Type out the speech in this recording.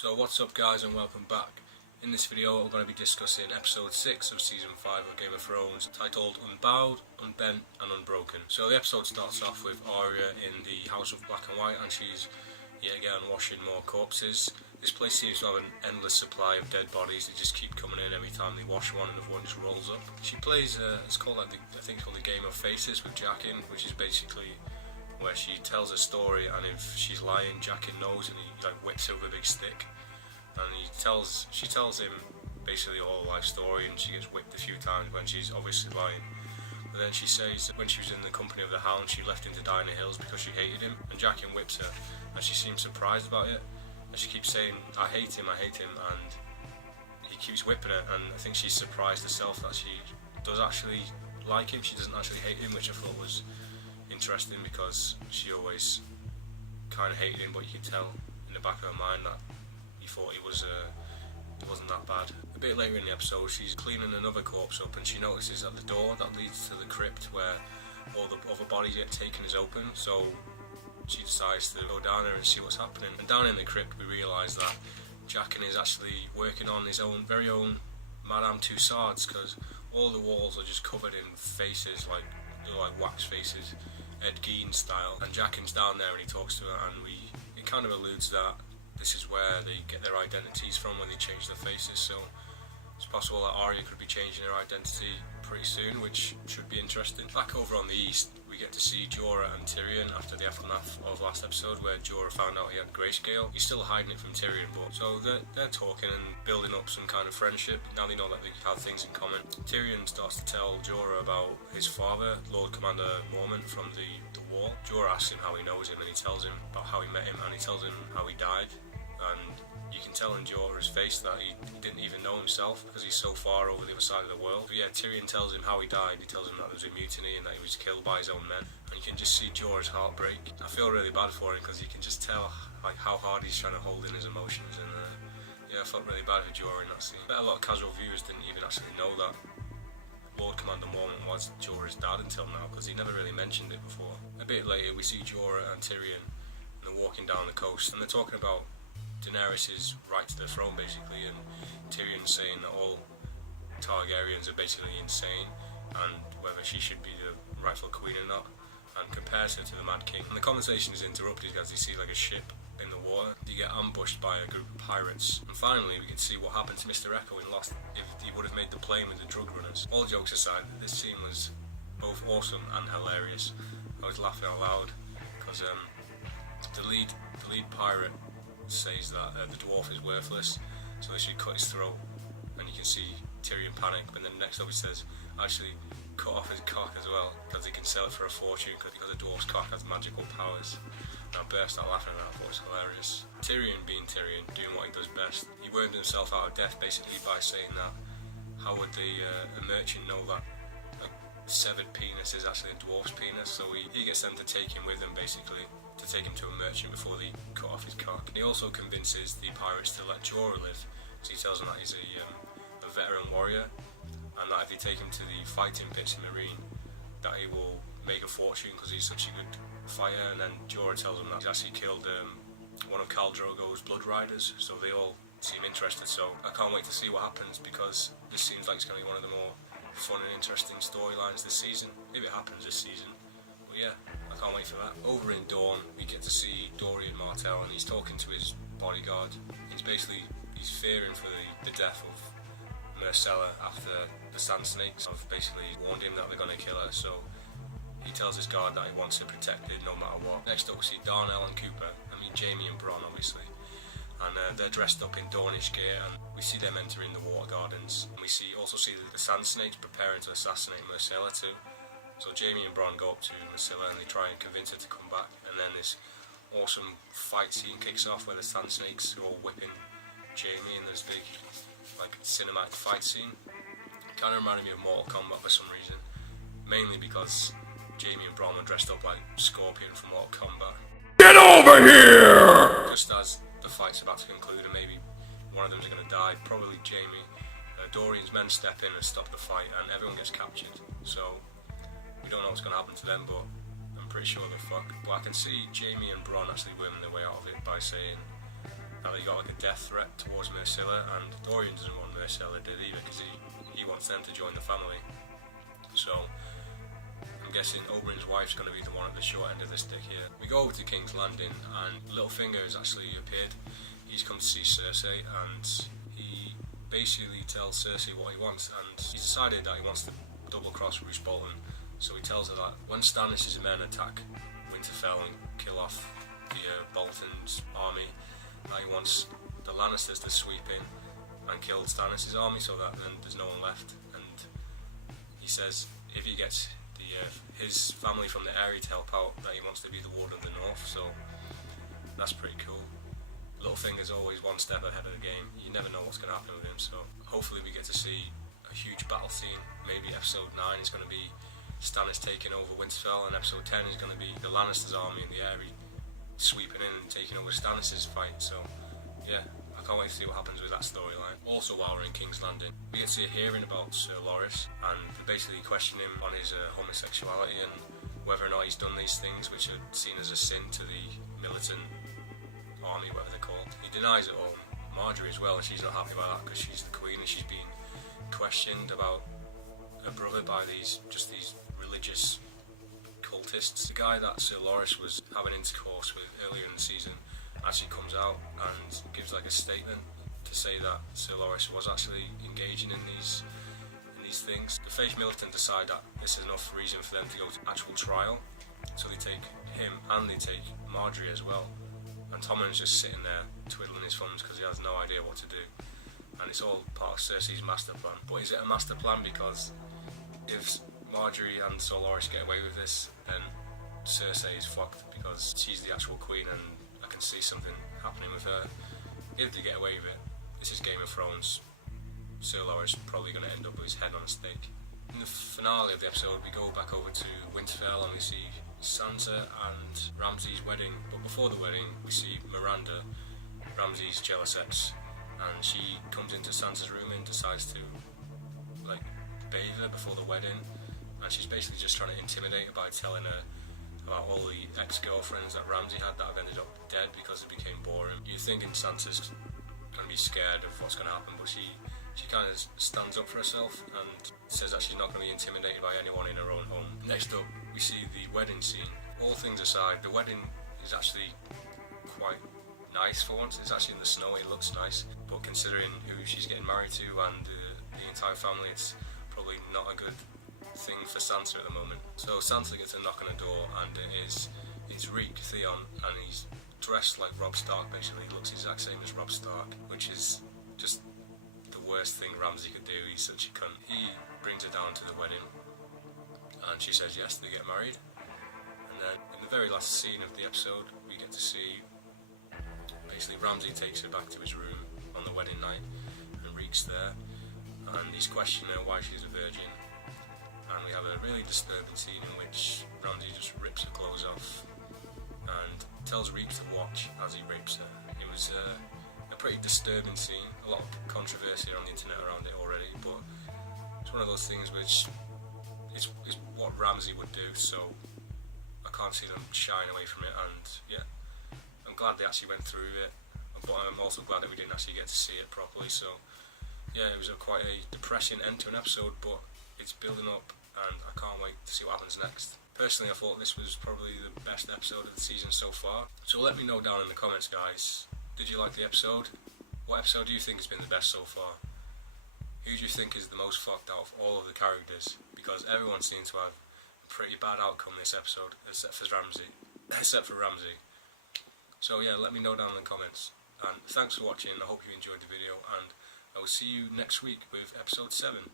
So what's up guys and welcome back. In this video we're going to be discussing episode 6 of season 5 of Game of Thrones, titled Unbowed, Unbent and Unbroken. So the episode starts off with Arya in the House of Black and White and she's yet again washing more corpses. This place seems to have an endless supply of dead bodies. They just keep coming in every time they wash one, another one just rolls up. She plays, it's called like I think it's called the Game of Faces with Jaqen, which is basically where she tells a story, and if she's lying, Jaqen knows, and he like whips her with a big stick, and she tells him basically the whole life story, and she gets whipped a few times when she's obviously lying. But then she says that when she was in the company of the Hound, she left him to die in the hills because she hated him, and Jaqen whips her, and she seems surprised about it, and she keeps saying, I hate him, and he keeps whipping her, and I think she's surprised herself that she does actually like him. She doesn't actually hate him, which I thought was interesting because she always kind of hated him, but you could tell in the back of her mind that he thought he wasn't that bad. A bit later in the episode, she's cleaning another corpse up and she notices that the door that leads to the crypt where all the other bodies get taken is open, so she decides to go down there and see what's happening. And down in the crypt we realise that Jaqen is actually working on his own very own Madame Tussauds, because all the walls are just covered in faces, like wax faces, Ed Gein style, and Jaqen's down there and he talks to her, and it kind of alludes that this is where they get their identities from when they change their faces, so it's possible that Arya could be changing her identity pretty soon, which should be interesting. Back over on the east, we get to see Jorah and Tyrion after the aftermath of last episode where Jorah found out he had grayscale. He's still hiding it from Tyrion, but so they're talking and building up some kind of friendship. Now they know that they have things in common. Tyrion starts to tell Jorah about his father, Lord Commander Mormont from the Wall. Jorah asks him how he knows him, and he tells him about how he met him, and he tells him how he died. And you can tell in Jorah's face that he didn't even know himself because he's so far over the other side of the world. But yeah, Tyrion tells him how he died. He tells him that there was a mutiny and that he was killed by his own men. And you can just see Jorah's heart break. I feel really bad for him because you can just tell like how hard he's trying to hold in his emotions. And yeah, I felt really bad for Jorah in that scene. But a lot of casual viewers didn't even actually know that Lord Commander Mormont was Jorah's dad until now, because he never really mentioned it before. A bit later we see Jorah and Tyrion, and they're walking down the coast and they're talking about Daenerys' right to the throne basically, and Tyrion saying that all Targaryens are basically insane and whether she should be the rightful queen or not, and compares her to the Mad King. And the conversation is interrupted as they see like a ship in the water. They get ambushed by a group of pirates, and finally we can see what happened to Mr. Echo in Lost if he would have made the plane with the drug runners. All jokes aside, this scene was both awesome and hilarious. I was laughing out loud because the lead pirate says that the dwarf is worthless, so they should cut his throat, and you can see Tyrion panic, but then next up he says actually cut off his cock as well because he can sell it for a fortune because the dwarf's cock has magical powers. And I burst out laughing at that. I thought it was hilarious. Tyrion being Tyrion, doing what he does best. He wormed himself out of death basically by saying that how would a merchant know that a severed penis is actually a dwarf's penis, so he gets them to take him with him basically, to take him to a merchant before they cut off his cock. And he also convinces the pirates to let Jorah live, because he tells them that he's a veteran warrior, and that if they take him to the fighting pits in Marine, that he will make a fortune because he's such a good fighter. And then Jorah tells them that he's actually killed one of Khal Drogo's blood riders, so they all seem interested. So I can't wait to see what happens, because this seems like it's going to be one of the more fun and interesting storylines this season, if it happens this season. But yeah, I can't wait for that. Over in Dawn, we get to see Dorian Martell, and he's talking to his bodyguard. He's fearing for the death of Myrcella after the Sand Snakes have basically warned him that they're going to kill her, so he tells his guard that he wants her protected no matter what. Next up we see Darnell and Cooper, Jaime and Bronn obviously, and they're dressed up in Dornish gear, and we see them entering the water gardens, and we also see the Sand Snakes preparing to assassinate Myrcella too. So Jaime and Bronn go up to Myrcella and they try and convince her to come back, and then this awesome fight scene kicks off where the Sand Snakes are all whipping Jaime in this big like cinematic fight scene. Kind of reminded me of Mortal Kombat for some reason, mainly because Jaime and Bronn were dressed up like Scorpion from Mortal Kombat. Get over here! Just as the fight's about to conclude and maybe one of them's going to die, probably Jaime, Dorian's men step in and stop the fight, and everyone gets captured. So we don't know what's going to happen to them, but I'm pretty sure they're fucked. But I can see Jaime and Bronn actually worming their way out of it by saying that he got like a death threat towards Myrcella, and Dorian doesn't want Myrcella dead either because he wants them to join the family. So I'm guessing Oberyn's wife's going to be the one at the short end of the stick here. We go over to King's Landing, and Littlefinger has actually appeared. He's come to see Cersei, and he basically tells Cersei what he wants, and he's decided that he wants to double-cross Roose Bolton. So he tells her that when Stannis' men attack Winterfell and kill off the Bolton's army, that he wants the Lannisters to sweep in and kill Stannis' army, so that then there's no one left. And he says if he gets his family from the area to help out, that he wants to be the Ward of the North. So that's pretty cool. Littlefinger's always one step ahead of the game. You never know what's going to happen with him, so hopefully we get to see a huge battle scene. Maybe episode 9 is going to be Stannis taking over Winterfell, and episode 10 is going to be the Lannisters army in the area sweeping in and taking over Stannis' fight. So yeah, I can't wait to see what happens with that storyline. Also, while we're in King's Landing, we get to see a hearing about Sir Loras, and they basically question him on his homosexuality and whether or not he's done these things which are seen as a sin to the militant army, whatever they're called. He denies it all. Marjorie as well, and she's not happy about that because she's the queen and she's being questioned about her brother by these religious cultists. The guy that Sir Loras was having intercourse with earlier in the season actually comes out and gives like a statement to say that Sir Loras was actually engaging in these things. The faith militant decide that this is enough reason for them to go to actual trial, so they take him and they take Marjorie as well. And Tommen's just sitting there twiddling his thumbs because he has no idea what to do. And it's all part of Cersei's master plan. But is it a master plan? Because if Marjorie and Sir Loras get away with this, then Cersei is fucked because she's the actual queen, and I can see something happening with her. If they get away with it, this is Game of Thrones. Sir Loras is probably going to end up with his head on a stake. In the finale of the episode, we go back over to Winterfell and we see Sansa and Ramsay's wedding. But before the wedding, we see Miranda, Ramsay's jealous ex, and she comes into Sansa's room and decides to like bathe her before the wedding, and she's basically just trying to intimidate her by telling her about all the ex-girlfriends that Ramsay had that have ended up dead because it became boring. You're thinking Sansa's going to be scared of what's going to happen, but she kind of stands up for herself and says that she's not going to be intimidated by anyone in her own home. Next up, we see the wedding scene. All things aside, the wedding is actually quite nice for once. It's actually in the snow, it looks nice, but considering who she's getting married to and the entire family, it's probably not a good thing for Sansa at the moment. So Sansa gets a knock on the door, and it's Reek Theon, and he's dressed like Robb Stark basically. He looks the exact same as Robb Stark, which is just the worst thing Ramsay could do. He's such a cunt. He brings her down to the wedding, and she says yes, they get married. And then in the very last scene of the episode, we get to see basically Ramsay takes her back to his room on the wedding night, and Reek's there, and he's questioning her why she's a virgin. And we have a really disturbing scene in which Ramsay just rips her clothes off and tells Reek to watch as he rapes her. It was a pretty disturbing scene. A lot of controversy on the internet around it already, but it's one of those things which is what Ramsay would do, so I can't see them shying away from it. And yeah, I'm glad they actually went through it, but I'm also glad that we didn't actually get to see it properly. So yeah, it was quite a depressing end to an episode, but it's building up and I can't wait to see what happens next. Personally, I thought this was probably the best episode of the season so far. So let me know down in the comments, guys. Did you like the episode? What episode do you think has been the best so far? Who do you think is the most fucked out of all of the characters? Because everyone seems to have a pretty bad outcome this episode, except for Ramsay. So yeah, let me know down in the comments. And thanks for watching. I hope you enjoyed the video, and I will see you next week with episode 7.